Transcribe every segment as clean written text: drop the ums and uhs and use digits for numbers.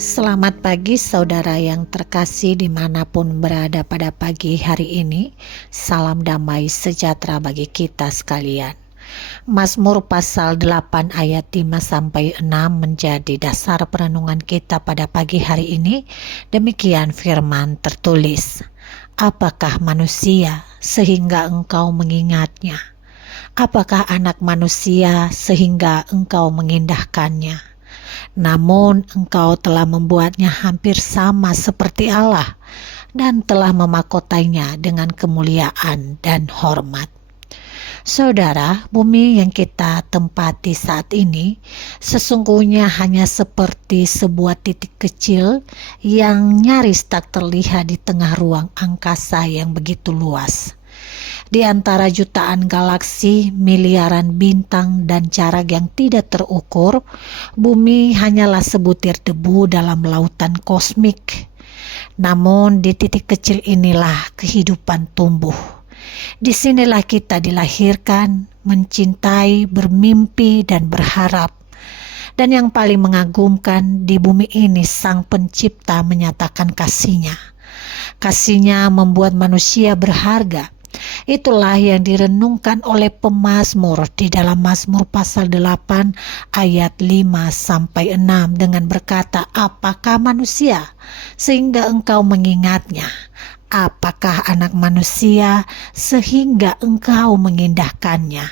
Selamat pagi saudara yang terkasih dimanapun berada pada pagi hari ini. Salam damai sejahtera bagi kita sekalian. Mazmur pasal 8 ayat 5-6 menjadi dasar perenungan kita pada pagi hari ini. Demikian firman tertulis. Apakah manusia sehingga engkau mengingatnya? Apakah anak manusia sehingga engkau mengindahkannya? Namun engkau telah membuatnya hampir sama seperti Allah dan telah memakotainya dengan kemuliaan dan hormat. Saudara, bumi yang kita tempati saat ini sesungguhnya hanya seperti sebuah titik kecil yang nyaris tak terlihat di tengah ruang angkasa yang begitu luas. Di antara jutaan galaksi, miliaran bintang, dan jarak yang tidak terukur, bumi hanyalah sebutir debu dalam lautan kosmik. Namun di titik kecil inilah kehidupan tumbuh. Disinilah kita dilahirkan, mencintai, bermimpi, dan berharap. Dan yang paling mengagumkan, di bumi ini Sang Pencipta menyatakan kasih-Nya. Kasih-Nya membuat manusia berharga. Itulah yang direnungkan oleh pemazmur di dalam Mazmur pasal 8 ayat 5-6 dengan berkata, apakah manusia sehingga engkau mengingatnya? Apakah anak manusia sehingga engkau mengindahkannya?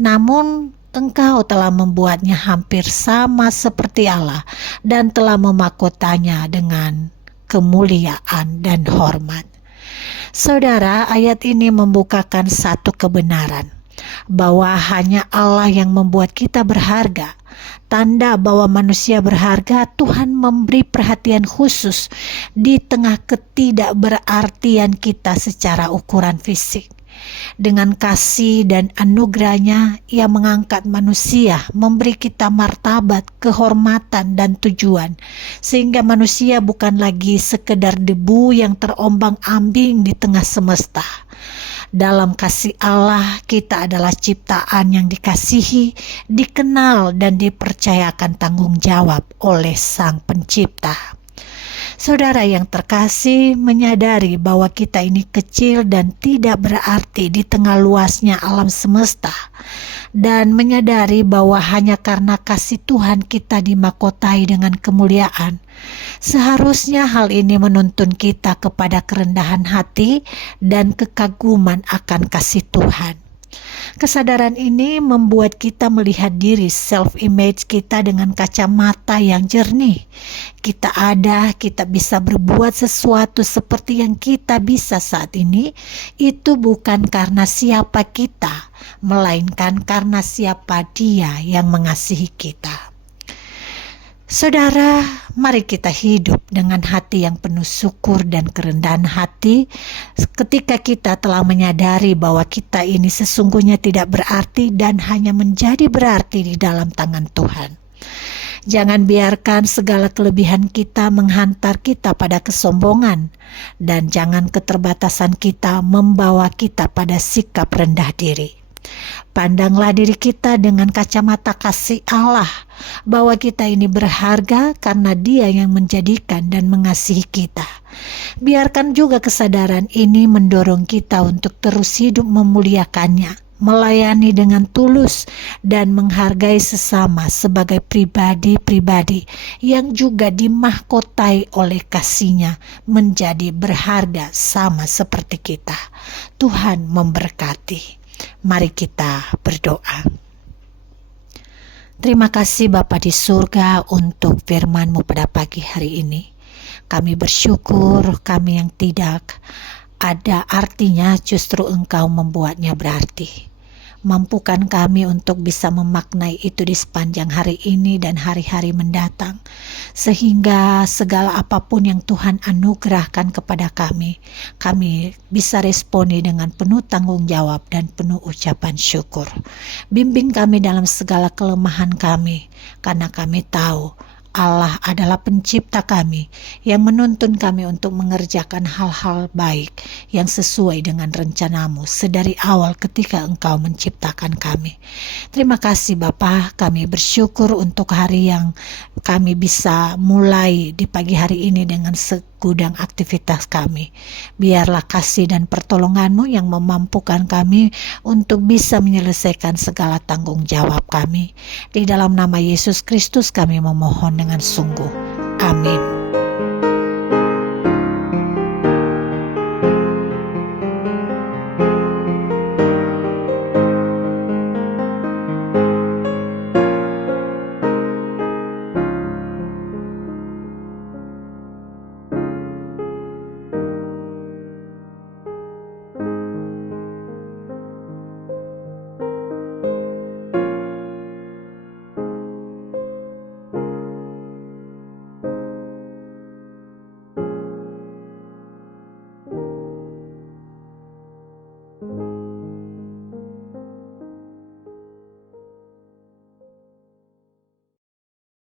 Namun engkau telah membuatnya hampir sama seperti Allah dan telah memakotanya dengan kemuliaan dan hormat. Saudara, ayat ini membukakan satu kebenaran, bahwa hanya Allah yang membuat kita berharga. Tanda bahwa manusia berharga, Tuhan memberi perhatian khusus di tengah ketidakberartian kita secara ukuran fisik. Dengan kasih dan anugerahnya, Ia mengangkat manusia, memberi kita martabat, kehormatan, dan tujuan, sehingga manusia bukan lagi sekedar debu yang terombang-ambing di tengah semesta. Dalam kasih Allah, kita adalah ciptaan yang dikasihi, dikenal, dan dipercayakan tanggung jawab oleh Sang Pencipta. Saudara yang terkasih, menyadari bahwa kita ini kecil dan tidak berarti di tengah luasnya alam semesta, dan menyadari bahwa hanya karena kasih Tuhan kita dimahkotai dengan kemuliaan. Seharusnya hal ini menuntun kita kepada kerendahan hati dan kekaguman akan kasih Tuhan. Kesadaran ini membuat kita melihat diri, self-image kita dengan kacamata yang jernih. Kita bisa berbuat sesuatu seperti yang kita bisa saat ini. Itu bukan karena siapa kita, melainkan karena siapa Dia yang mengasihi kita. Saudara, mari kita hidup dengan hati yang penuh syukur dan kerendahan hati ketika kita telah menyadari bahwa kita ini sesungguhnya tidak berarti dan hanya menjadi berarti di dalam tangan Tuhan. Jangan biarkan segala kelebihan kita menghantar kita pada kesombongan, dan jangan keterbatasan kita membawa kita pada sikap rendah diri. Pandanglah diri kita dengan kacamata kasih Allah, bahwa kita ini berharga karena Dia yang menjadikan dan mengasihi kita. Biarkan juga kesadaran ini mendorong kita untuk terus hidup memuliakannya, melayani dengan tulus, dan menghargai sesama sebagai pribadi-pribadi yang juga dimahkotai oleh kasih-Nya menjadi berharga sama seperti kita. Tuhan memberkati. Mari kita berdoa. Terima kasih Bapa di surga untuk firman-Mu pada pagi hari ini. Kami bersyukur, kami yang tidak ada artinya justru Engkau membuatnya berarti. Mampukan kami untuk bisa memaknai itu di sepanjang hari ini dan hari-hari mendatang, sehingga segala apapun yang Tuhan anugerahkan kepada kami bisa responi dengan penuh tanggung jawab dan penuh ucapan syukur. Bimbing kami dalam segala kelemahan kami, karena kami tahu Allah adalah pencipta kami yang menuntun kami untuk mengerjakan hal-hal baik yang sesuai dengan rencanamu sedari awal ketika Engkau menciptakan kami. Terima kasih Bapa, kami bersyukur untuk hari yang kami bisa mulai di pagi hari ini dengan segudang aktivitas kami. Biarlah kasih dan pertolongan-Mu yang memampukan kami untuk bisa menyelesaikan segala tanggung jawab kami. Di dalam nama Yesus Kristus kami memohon dengan sungguh. Amin.